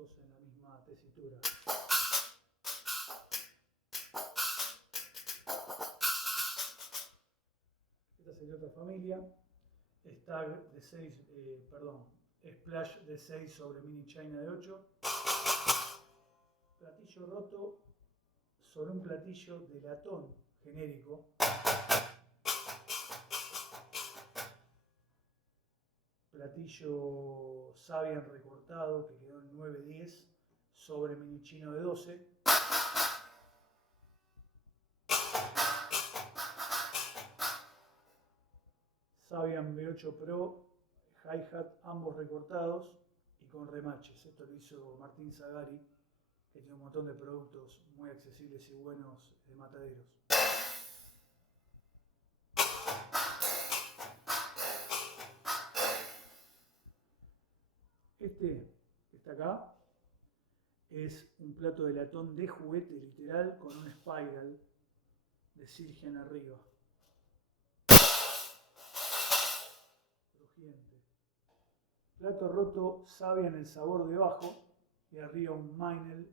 todos en la misma tesitura. Esta sería otra familia. Stag de 6, Splash de 6 sobre Mini China de 8. Platillo roto sobre un platillo de latón genérico. Platillo Sabian recortado que quedó en 9-10 sobre Mini Chino de 12. Sabian V8 Pro, hi-hat, ambos recortados y con remaches. Esto lo hizo Martín Zagari, que tiene un montón de productos muy accesibles y buenos de mataderos. Este que está acá es un plato de latón de juguete literal con un spiral de Silgen arriba. Crujiente. Plato roto, Sabian el sabor debajo y arriba un Meinl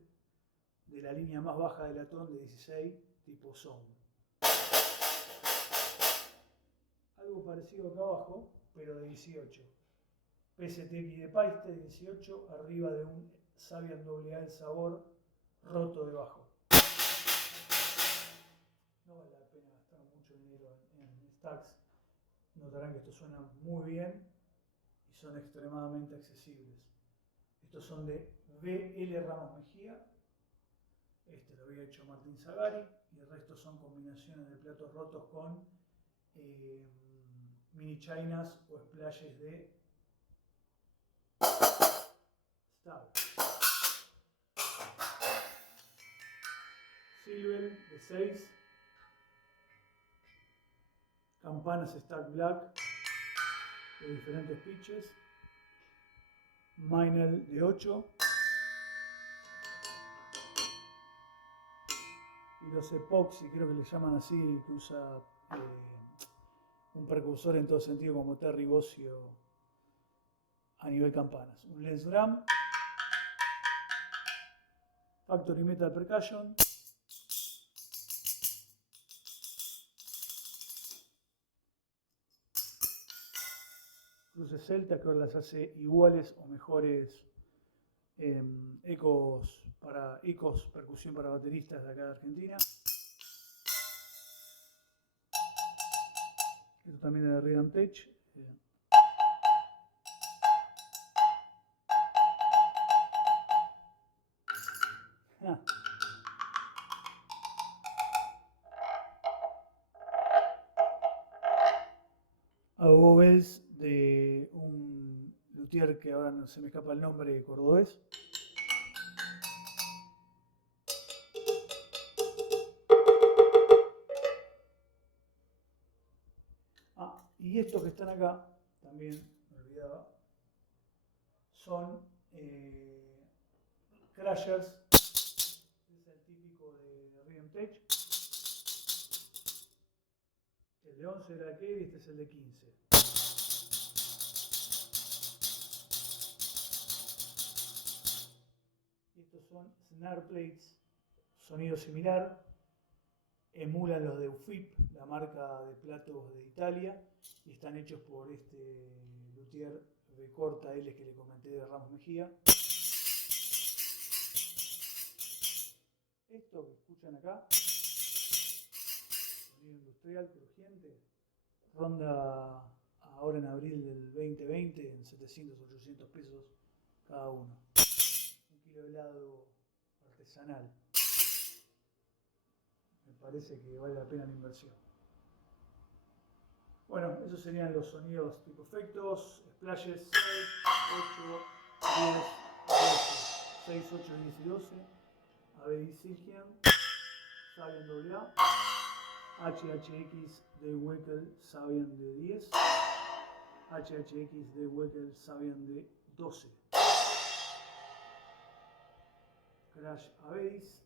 de la línea más baja de latón de 16 tipo Sound. Algo parecido acá abajo, pero de 18. PSTX de Paiste de 18 arriba de un Sabian AA el sabor roto debajo. No vale la pena gastar mucho dinero en stacks. Notarán que esto suena muy bien y son extremadamente accesibles. Estos son de BL Ramos Mejía. Este lo había hecho Martín Zagari y el resto son combinaciones de platos rotos con mini chinas o splashes de Stag. Silver de 6. Campanas Stag Black de diferentes pitches. Meinl de 8. Y los epoxy, creo que le llaman así, que usa un precursor en todo sentido como Terry Bozzio a nivel campanas. Un Lensgram, Factory Metal Percussion, cruces Celta, que ahora las hace iguales o mejores ecos percusión para bateristas de acá de Argentina. Esto también es de Rhythm Tech. Agobels de un luthier que ahora no se me escapa el nombre, cordobés. Y estos que están acá, también me olvidaba, son crashers. Es el típico de Rhythm Tech. El de 11 era aquel y este es el de 15. Y estos son snare plates, sonido similar. Emulan los de UFIP, la marca de platos de Italia, y están hechos por este luthier B corta L que le comenté de Ramos Mejía. Esto que escuchan acá, sonido industrial crujiente, ronda ahora en abril del 2020 en 700, 800 pesos cada uno. Un kilo de helado artesanal. Me parece que vale la pena la inversión. Bueno, esos serían los sonidos tipo efectos, splashes 6, 8, 10, 12, 6, 8, 10 y 12, ABD Silgen, Sabian AA, HHX de Weckel Sabian de 10, HHX de Weckel Sabian de 12, Crash ABEDIS,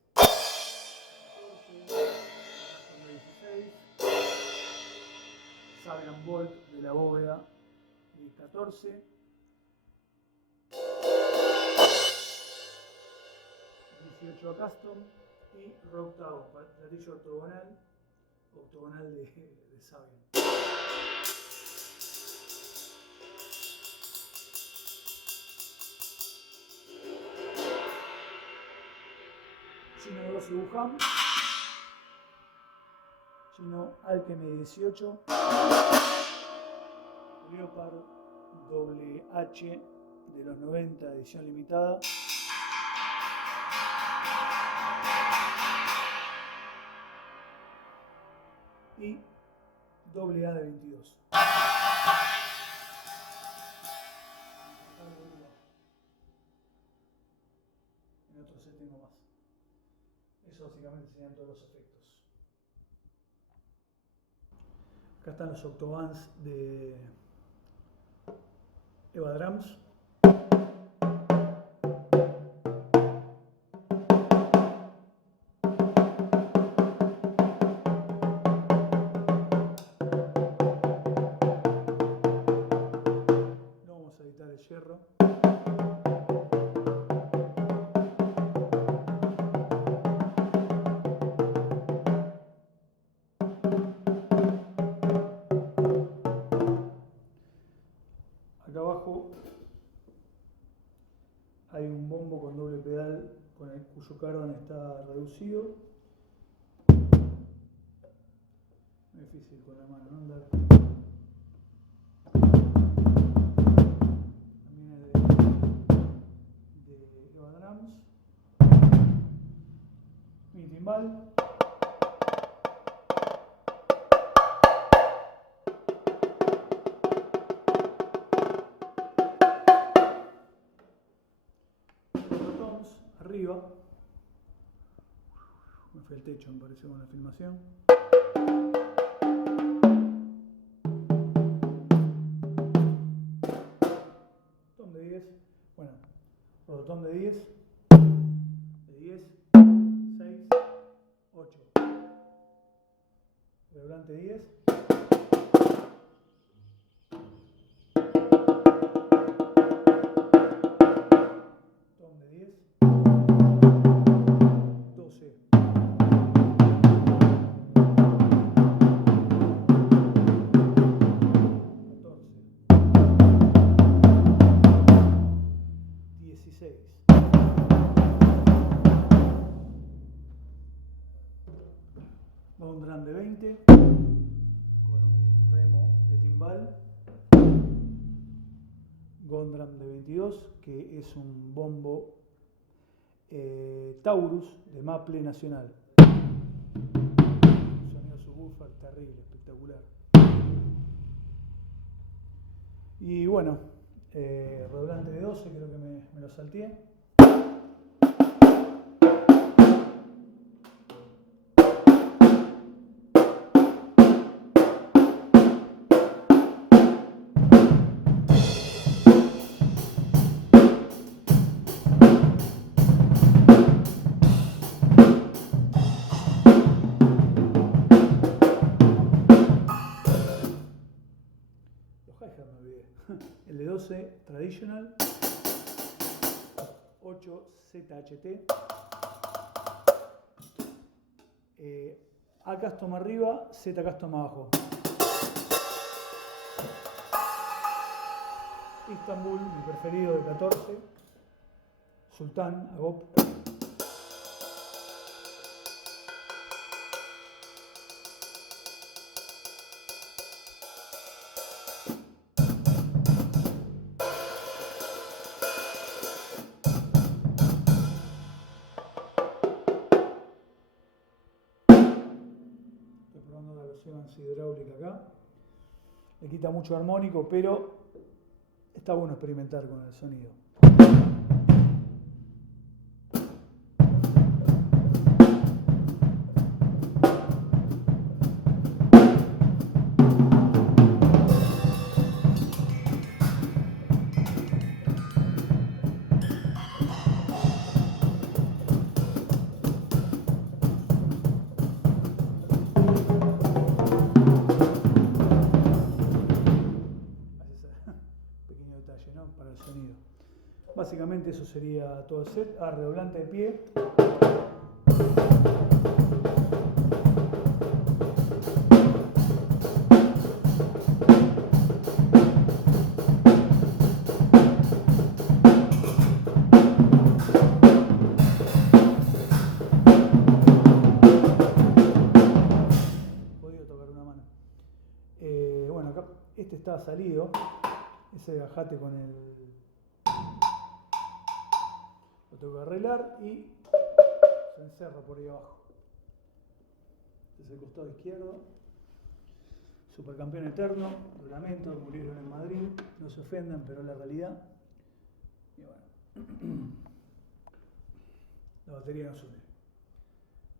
16, Sabian Bolt de la bóveda de 14, 8 a custom y re octavo, platillo octogonal de Sabian. Chino 12 Wuhan, Chino Alchemy 18, Leopard WH de los 90, edición limitada. Y AA de 22. En otro set tengo más. Eso básicamente serían todos los efectos. Acá están los octobans de Eva Drums. No vamos a editar el hierro. Acá abajo hay un bombo con doble pedal cuyo cardan está reducido. Es difícil con la mano, ¿no? Andar. También es de Eva Drums. Mi timbal. Arriba, me fue el techo, me pareció con la filmación. Tom de 10, bueno, rodotón de 10, 6, 8, redoblante 10. Tom de 10. 12. 16. Un drum de 20 con un remo de timbal. Gondram de 22, que es un bombo Taurus de Maple Nacional. Un sonido subwoofer terrible, espectacular. Y bueno, redoblante de 12, creo que me lo salteé. El de 12 Traditional, 8 ZHT, A custom arriba, Z custom abajo. Istanbul, mi preferido de 14, Sultán, Agop. Hidráulica acá, le quita mucho armónico, pero está bueno experimentar con el sonido. Para el sonido. eso sería todo el set. Redoblante de pie. Bueno, acá este está salido, ese bajate con el... Lo tengo que arreglar y se encerra por ahí abajo. Este es el costado izquierdo. Supercampeón eterno, Lamento, murieron en Madrid, no se ofendan, pero es la realidad. Y bueno, la batería no se une,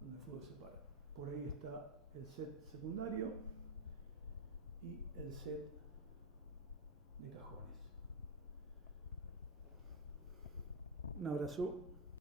donde el fuego se para. Por ahí está el set secundario y el set de cajones. Un abrazo.